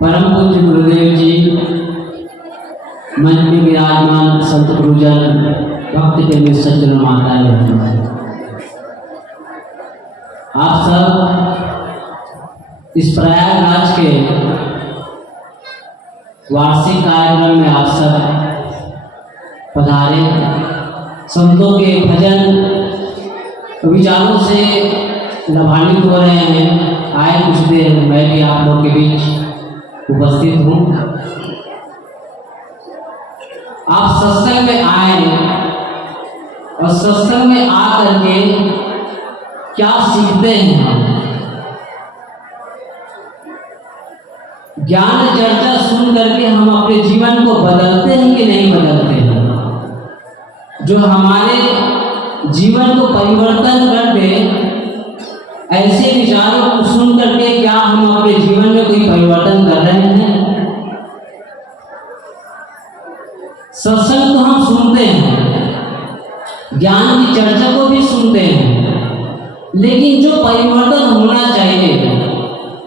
परम पूज्य गुरुदेव जी, मंच में विराजमान संत गुरुजन, भक्त के सज्जन माताएं, आप सब इस प्रयागराज के वार्षिक कार्यक्रम में आप सब पधारे। संतों के भजन विचारों से लाभान्वित हो रहे हैं। आए कुछ देर मैं भी आप लोग के बीच उपस्थित हूँ। आप सत्संग में आए और सत्संग में आकर के क्या सीखते हैं? हम ज्ञान चर्चा सुन करके हम अपने जीवन को बदलते हैं कि नहीं बदलते हैं? जो हमारे जीवन को परिवर्तन कर दे, ऐसे विचारों को सुन करके क्या हम अपने जीवन में कोई परिवर्तन कर रहे हैं? सत्संग तो हम सुनते हैं, ज्ञान की चर्चा को भी सुनते हैं, लेकिन जो परिवर्तन होना चाहिए,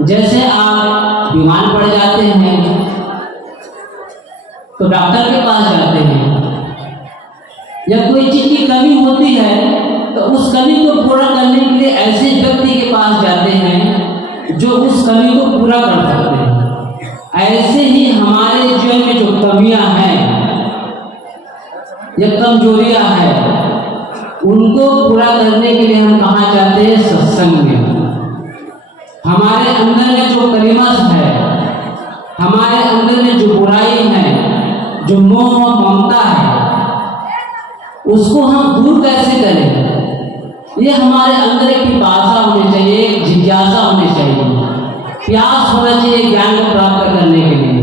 जैसे आप बीमार पड़ जाते हैं तो डॉक्टर के पास जाते हैं, या कोई चीज की कमी होती है तो उस कमी को पूरा करने के लिए ऐसे व्यक्ति के पास जाते हैं जो उस कमी को पूरा कर सकते हैं। ऐसे ही हमारे जीवन में जो कमियां हैं या कमजोरियां हैं, उनको पूरा करने के लिए हम कहाँ जाते हैं? सत्संग में। हमारे अंदर में जो कलिमस है, हमारे अंदर में जो बुराई है, जो मोह ममता है, उसको हम दूर कैसे करें? ये हमारे अंदर एक पिपासा होनी चाहिए, एक जिज्ञासा होनी चाहिए, प्यास होना चाहिए ज्ञान को प्राप्त करने के लिए।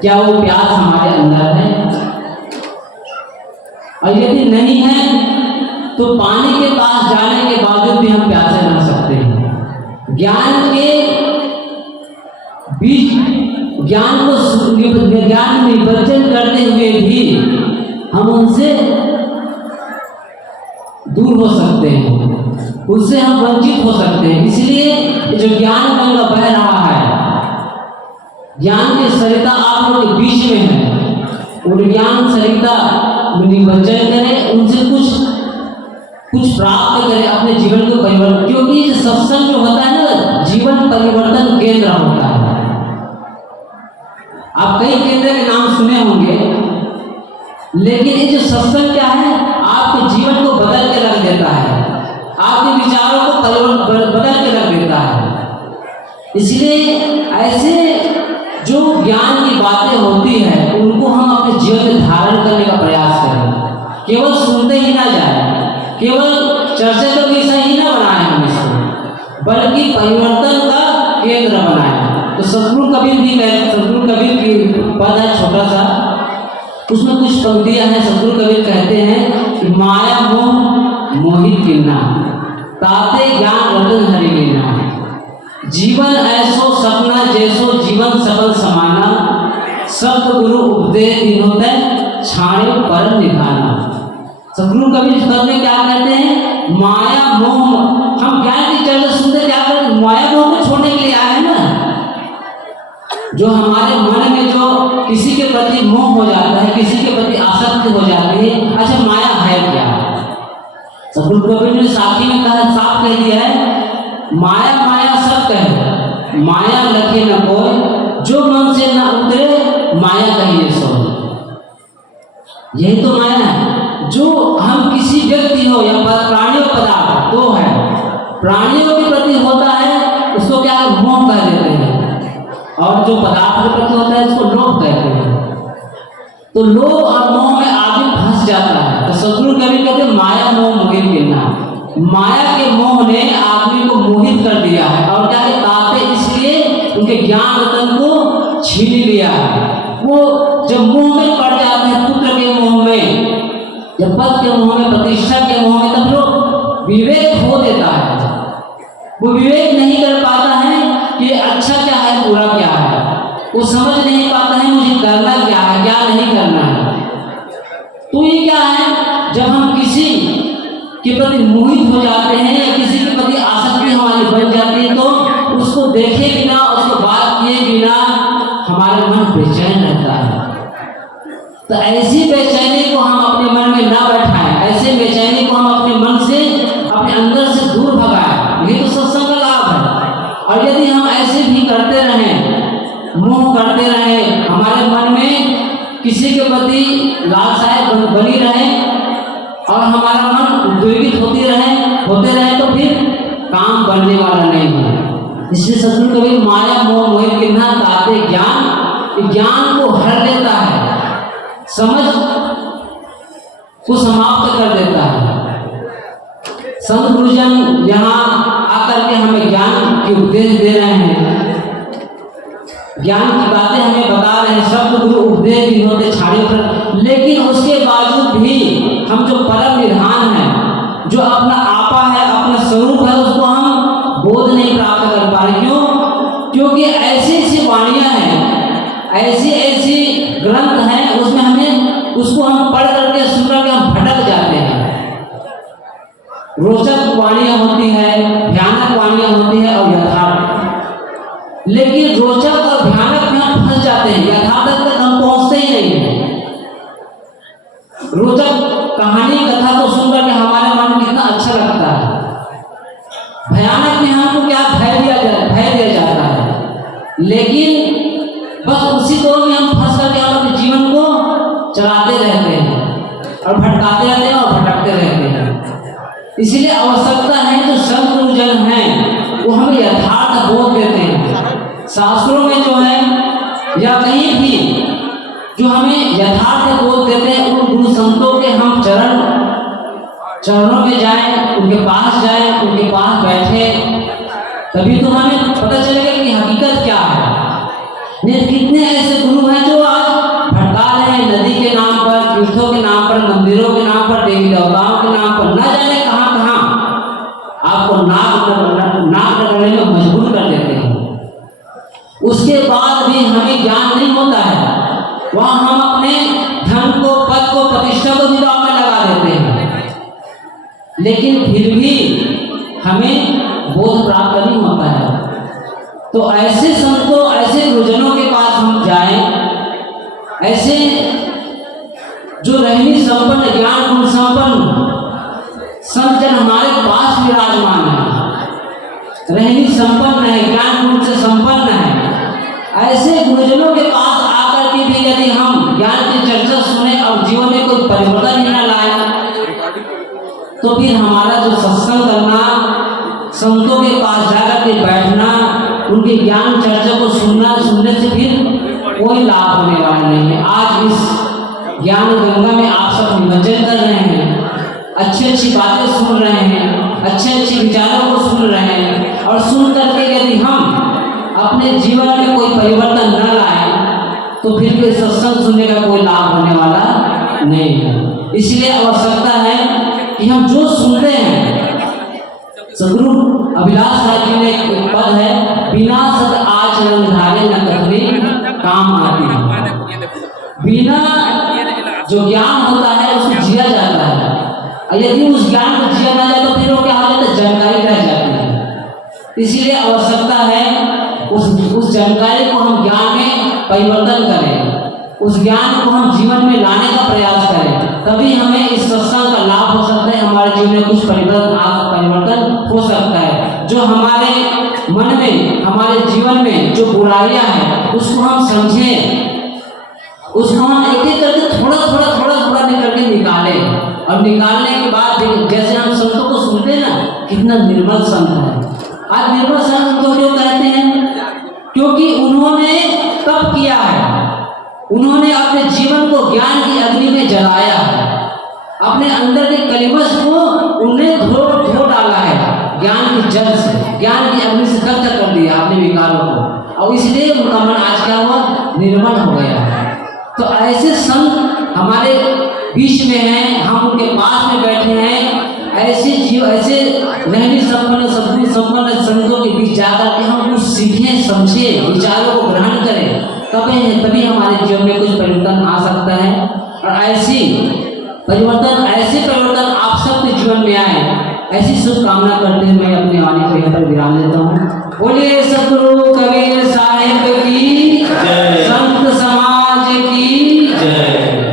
क्या वो प्यास हमारे अंदर है? और यदि नहीं है तो पानी के पास जाने के बावजूद भी हम प्यासे रह सकते हैं। ज्ञान के बीच ज्ञान निवर्जन करते हुए भी हम उनसे दूर हो सकते हैं, उससे हम वंचित हो सकते हैं। इसलिए जो ज्ञान गंगा बह रहा है, ज्ञान की सरिता आप लोग के बीच में है, उन ज्ञान सरिता में निवर्जन करें, उनसे कुछ प्राप्त करें, अपने जीवन को परिवर्तन। क्योंकि सत्संग जो होता है ना, जीवन परिवर्तन केंद्र होता है। आप कई केंद्र के नाम सुने होंगे, लेकिन ये जो सत्संग क्या है, आपके जीवन को बदल के रख देता है, आपके विचारों को बदल के रख देता है। इसलिए ऐसे जो ज्ञान की बातें होती है, उनको हम अपने जीवन में धारण करने का प्रयास करें। केवल सुनते ही ना जाए, केवल चर्चा का विषय ही ना बनाए हम इसको, बल्कि परिवर्तन का केंद्र बनाए। तो सतगुरु कबीर भी कहते, सतगुरु कबीर की पद है छोटा सा, उसमें कुछ पंक्तियां हैं। सतगुरु कबीर कहते हैं कि माया मोह मोहित किन्ना, ताते ज्ञान रतन हरि गिना, जीवन ऐसो सपना जैसो जीवन सकल समाना, सतगुरु उपदेश दिनोते छाड़े पर निधाना। सतगुरु कबीर पद में क्या कहते हैं? माया मोह, हम ज्ञान की चर्चा सुनते क्या करते हैं? माया मोह को छोड़ने के लिए आए हैं ना। जो हमारे मन में जो किसी के प्रति मोह हो जाता है, किसी के प्रति आसक्ति हो जाती है, अच्छा माया है क्या? सतगुरु कबीर ने साखी में कहा, साफ कह दिया है, माया माया सब कहे, माया लखे न कोई, जो मन से न उतरे माया कहिए सो। यही तो माया है। जो हम किसी व्यक्ति हो या प्राणियों पदार्थ दो है, प्राणियों के प्रति होता है उसको क्या मोह कह देते हैं, और जो पदार्थ के प्रति होता है उसको लोभ कहते हैं। तो लोभ और मोह में आदमी फंस जाता है। तो सतगुरु कबीर कहते हैं माया मोह मोहित गिरना, माया के मोह ने आदमी को मोहित कर दिया है। और क्या है? ताते इसलिए उनके ज्ञान रतन को छीन लिया है। वो जब मोह में पड़ जाते हैं, पुत्र के मोह में, जब पद के मोह में, प्रतिष्ठा के मोह में, तब लोग विवेक खो देता है। वो विवेक नहीं कर पाता है कि अच्छा क्या है, बुरा क्या है। वो समझ नहीं पाता है मुझे करना क्या है, क्या नहीं करना है। तो ये क्या है? जब हम किसी के प्रति मोहित हो जाते हैं या किसी के प्रति आसक्ति हमारी बन जाती है, तो उसको देखे बिना, उसको बात किए बिना हमारा मन बेचैन रहता है। तो ऐसी बेचैनी को हम अपने मन में ना बैठाएं, ऐसे बेचैनी को हम अपने मन से, अपने अंदर से दूर भगाएं। यही तो सत्संग का लाभ है। और यदि हम ऐसे भी करते रहें, मोह करते रहें, हमारे मन में किसी के प्रति लालसाएं बनी रहे और हमारा मन उद्वेलित होते रहे तो फिर काम बनने वाला नहीं है। इसलिए सत्संग कभी माया मोह मोह किन्ना ताते ज्ञान को हर लेता है, समझ को समाप्त कर देता है। संत गुरुजन यहाँ आकर के हमें ज्ञान के उपदेश दे रहे हैं, ज्ञान की बातें हमें बता रहे हैं। शब्द गुरु उपदेश भी होते छाड़े पर, लेकिन उसके बावजूद भी हम जो परम निधान है, जो अपना आपा है, अपना स्वरूप है, उसको हम बोध नहीं प्राप्त कर पा रहे। क्यों? क्योंकि ऐसी ऐसी वाणियां हैं, ऐसी ऐसी ग्रंथ हैं, उसमें हमें उसको हम पढ़ करके सुन करके हम भटक जाते हैं। रोचक वाणियां होती है, भयानक वाणियां होती है और यथार्थ, लेकिन रोचक और भयानक में हम फंस जाते हैं, यथार्थ तक हम पहुंचते ही नहीं है। रोचक कहानी कथा को सुनकर के हमारे मन में कितना अच्छा लगता है, भयानक में हमको क्या भय दिया जाता है, लेकिन बस उसी दौर में हम फंस करके हम अपने जीवन को चलाते रहते हैं और भटकाते रहते हैं और भटकते रहते हैं। इसलिए आवश्यकता है जो संत गुरुजन हैं वो हमें यथार्थ बोध देते हैं। शास्त्रों में जो है या कहीं भी जो हमें यथार्थ बोध देते हैं, उन गुरु संतों के हम चरणों में जाएं, उनके पास जाएं, उनके पास बैठे, तभी तो हमें पता चलेगा कि हकीकत क्या है। नहीं कितने ऐसे गुरु हैं जो आज भटका रहे हैं, नदी के नाम पर, तीर्थों के नाम पर, मंदिरों के नाम पर, देवी देवताओं के नाम पर, न जाने कहां कहां आपको नाक रगड़ने में मजबूर कर देते हैं। उसके बाद भी हमें ज्ञान नहीं होता है, वहां हम अपने धन को, पद को, प्रतिष्ठा को भी दांव में लगा देते हैं, लेकिन फिर भी हमें बोध प्राप्त नहीं होता है। तो ऐसे संतों, ऐसे गुरुजनों के पास हम जाएं, ऐसे जो रहनी संपन्न, ज्ञान गुण संपन्न संत जन हमारे पास विराजमान है, रहनी संपन्न है, ज्ञान गुण से संपन्न है। ऐसे गुरुजनों के पास आकर के भी यदि हम ज्ञान की चर्चा सुने और जीवन में कोई परिवर्तन ही न लाए, तो फिर हमारा जो सत्संग करना, संतों के पास जाकर के बैठना, उनके ज्ञान चर्चा को सुनने से फिर कोई लाभ होने वाला नहीं है। आज इस ज्ञान गंगा में आप सब निमज्जन कर रहे हैं, अच्छी अच्छी बातें सुन रहे हैं, अच्छे अच्छे विचारों को सुन रहे हैं, और सुन करके यदि हम अपने जीवन में कोई परिवर्तन न लाए तो फिर भी सत्संग सुनने का कोई लाभ होने वाला नहीं है। इसलिए आवश्यकता है कि हम जो सुनते हैं, सदगुरु अभिलाष राय जी ने एक पद है, बिना सद आचरण धारे न कथनी काम आती है। बिना जो ज्ञान होता है उसको जिया जाता है, और यदि उस ज्ञान को जिया ना जाए तो फिर वो क्या हो जाता है, जानकारी रह जाती है। इसीलिए आवश्यकता है उस जानकारी को हम ज्ञान में परिवर्तन करें, उस ज्ञान को हम जीवन में लाने का प्रयास करें, तभी हमें इस सत्संग का लाभ हो सकता है, हमारे जीवन में कुछ परिवर्तन हो सकता है। जो हमारे मन में, हमारे जीवन में जो बुराइयां हैं उसको हम समझें, उसको हम एक एक करके थोड़ा थोड़ा निकल के निकालें, और निकालने के बाद जैसे हम संतों को सुनते हैं ना, कितना निर्मल संत है। आज निर्मल संत को क्यों कहते हैं? क्योंकि उन्होंने तप किया है, उन्होंने अपने जीवन को ज्ञान की अग्नि में जलाया है, अपने अंदर के कलिमश को उन्हें धो डाला है ज्ञान की जल से, ज्ञान की अग्नि से दग्ध कर दिया अपने विकारों को, और इसलिए उनका मन आज क्या हुआ, निर्मल हो गया है। तो ऐसे संत हमारे बीच में हैं, हम उनके पास में बैठे हैं, ऐसे रहनी संपन्न, सद्गुण संपन्न संतों के बीच जाकर के हम कुछ सीखें, समझें, विचारों को ग्रहण करें, तभी हमारे जीवन में कुछ परिवर्तन आ सकता है। और ऐसे परिवर्तन आप सबके जीवन में आए, ऐसी शुभकामना करते हुए मैं अपने वाणी को यहाँ पर विराम देता हूँ। बोलिए सद्गुरु कबीर साहिब की जय। रखेंगे।